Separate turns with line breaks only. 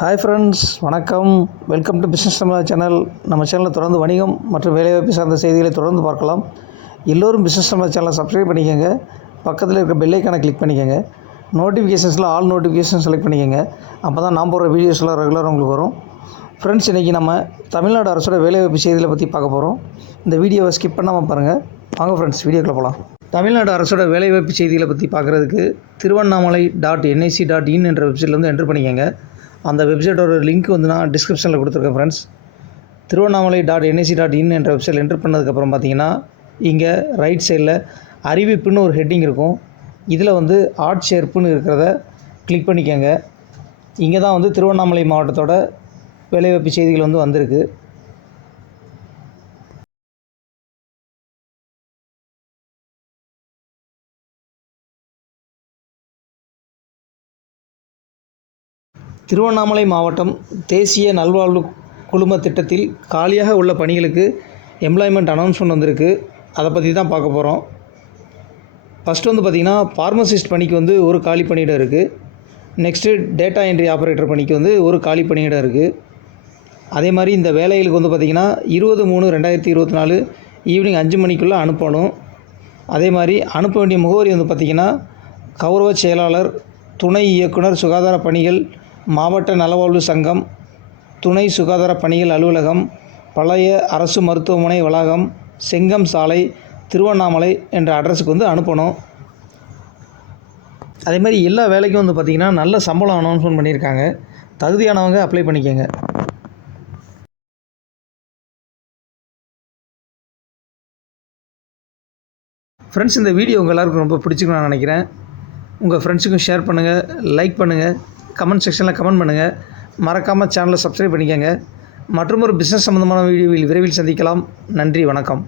Hi friends வணக்கம். Welcome to business Tamizha channel நம்ம சேனலில் தொடர்ந்து வணிகம் மற்றும் வேலைவாய்ப்பு சார்ந்த செய்திகளை தொடர்ந்து பார்க்கலாம். எல்லோரும் பிஸ்னஸ் தமிழா சேனலை சப்ஸ்கிரைப் பண்ணிக்கோங்க. பக்கத்தில் இருக்க பெல்லைக்கானை கிளிக் பண்ணிக்கோங்க. நோட்டிஃபிகேஷன்ஸில் ஆல் நோட்டிஃபிகேஷன் செலக்ட் பண்ணிக்கோங்க. அப்போ தான் நான் போடுற வீடியோஸ்லாம் ரெகுலராக உங்களுக்கு வரும். ஃப்ரெண்ட்ஸ் இன்றைக்கி நம்ம தமிழ்நாடு அரசோட வேலைவாய்ப்பு செய்திகளை பற்றி பார்க்க போகிறோம் இந்த வீடியோவை ஸ்கிப் பண்ணாமல் பாருங்கள் வாங்க ஃப்ரெண்ட்ஸ் வீடியோக்குள்ள போகலாம் தமிழ்நாடு அரசோட வேலைவாய்ப்பு செய்திகளை பற்றி பார்க்குறதுக்கு Tiruvannamalai dot NIC dot in என்ற வெப்சைட்லேருந்து என்ட்ரு பண்ணிக்கோங்க. அந்த வெப்சைட்டோட லிங்க் வந்து நான் டிஸ்கிரிப்ஷனில் கொடுத்துருக்கேன் friends Tiruvannamalai dot NIC dot in என்ற வெப்சைட் என்ட்ரு பண்ணதுக்கப்புறம் பார்த்தீங்கன்னா இங்கே ரைட் சைடில் அறிவிப்புன்னு ஒரு ஹெட்டிங் இருக்கும். இதில் வந்து ஆட் ஷேர்ப்புன்னு இருக்கிறத கிளிக் பண்ணிக்கோங்க. இங்கே தான் வந்து திருவண்ணாமலை மாவட்டத்தோட வேலைவாய்ப்பு செய்திகள் வந்து வந்திருக்கு. திருவண்ணாமலை மாவட்டம் தேசிய நல்வாழ்வு குழும திட்டத்தில் காலியாக உள்ள பணிகளுக்கு எம்ப்ளாய்மெண்ட் அனௌன்ஸ்மெண்ட் வந்திருக்கு. அதை பற்றி தான் பார்க்க போகிறோம் ஃபஸ்ட்டு வந்து பார்த்திங்கன்னா ஃபார்மசிஸ்ட் பணிக்கு வந்து ஒரு காலி பணியிடம் இருக்குது நெக்ஸ்ட்டு டேட்டா என்ட்ரி ஆப்ரேட்டர் பணிக்கு வந்து ஒரு காலி பணியிடம் இருக்குது அதே மாதிரி இந்த வேலைகளுக்கு வந்து பார்த்திங்கன்னா இருபது மூணு ரெண்டாயிரத்தி இருபத்தி நாலு ஈவினிங் அஞ்சு மணிக்குள்ளே அனுப்பணும். அதே மாதிரி அனுப்ப வேண்டிய முகவரி வந்து பார்த்திங்கன்னா கௌரவ செயலாளர் துணை இயக்குனர் சுகாதார பணிகள் மாவட்ட நலவாழ்வு சங்கம் துணை சுகாதார பணிகள் அலுவலகம் பழைய அரசு மருத்துவமனை வளாகம் செங்கம் சாலை திருவண்ணாமலை என்ற அட்ரஸுக்கு வந்து அனுப்பணும். அதே மாதிரி எல்லா வேலைக்கும் வந்து பார்த்திங்கன்னா நல்ல சம்பளம் அனௌன்ஸ்மெண்ட் பண்ணியிருக்காங்க. தகுதியானவங்க அப்ளை பண்ணிக்கோங்க. ஃப்ரெண்ட்ஸ் இந்த வீடியோ உங்கள் எல்லாருக்கும் ரொம்ப பிடிச்சிக்கணும்னு நான் நினைக்கிறேன். உங்கள் ஃப்ரெண்ட்ஸுக்கும் ஷேர் பண்ணுங்கள் லைக் பண்ணுங்கள் கமெண்ட் செக்ஷனில் கமெண்ட் பண்ணுங்கள் மறக்காமல் சேனலை சப்ஸ்கிரைப் பண்ணிக்கோங்க. மற்றும் ஒரு பிஸ்னஸ் சம்மந்தமான வீடியோவில் விரைவில் சந்திக்கலாம். நன்றி வணக்கம்.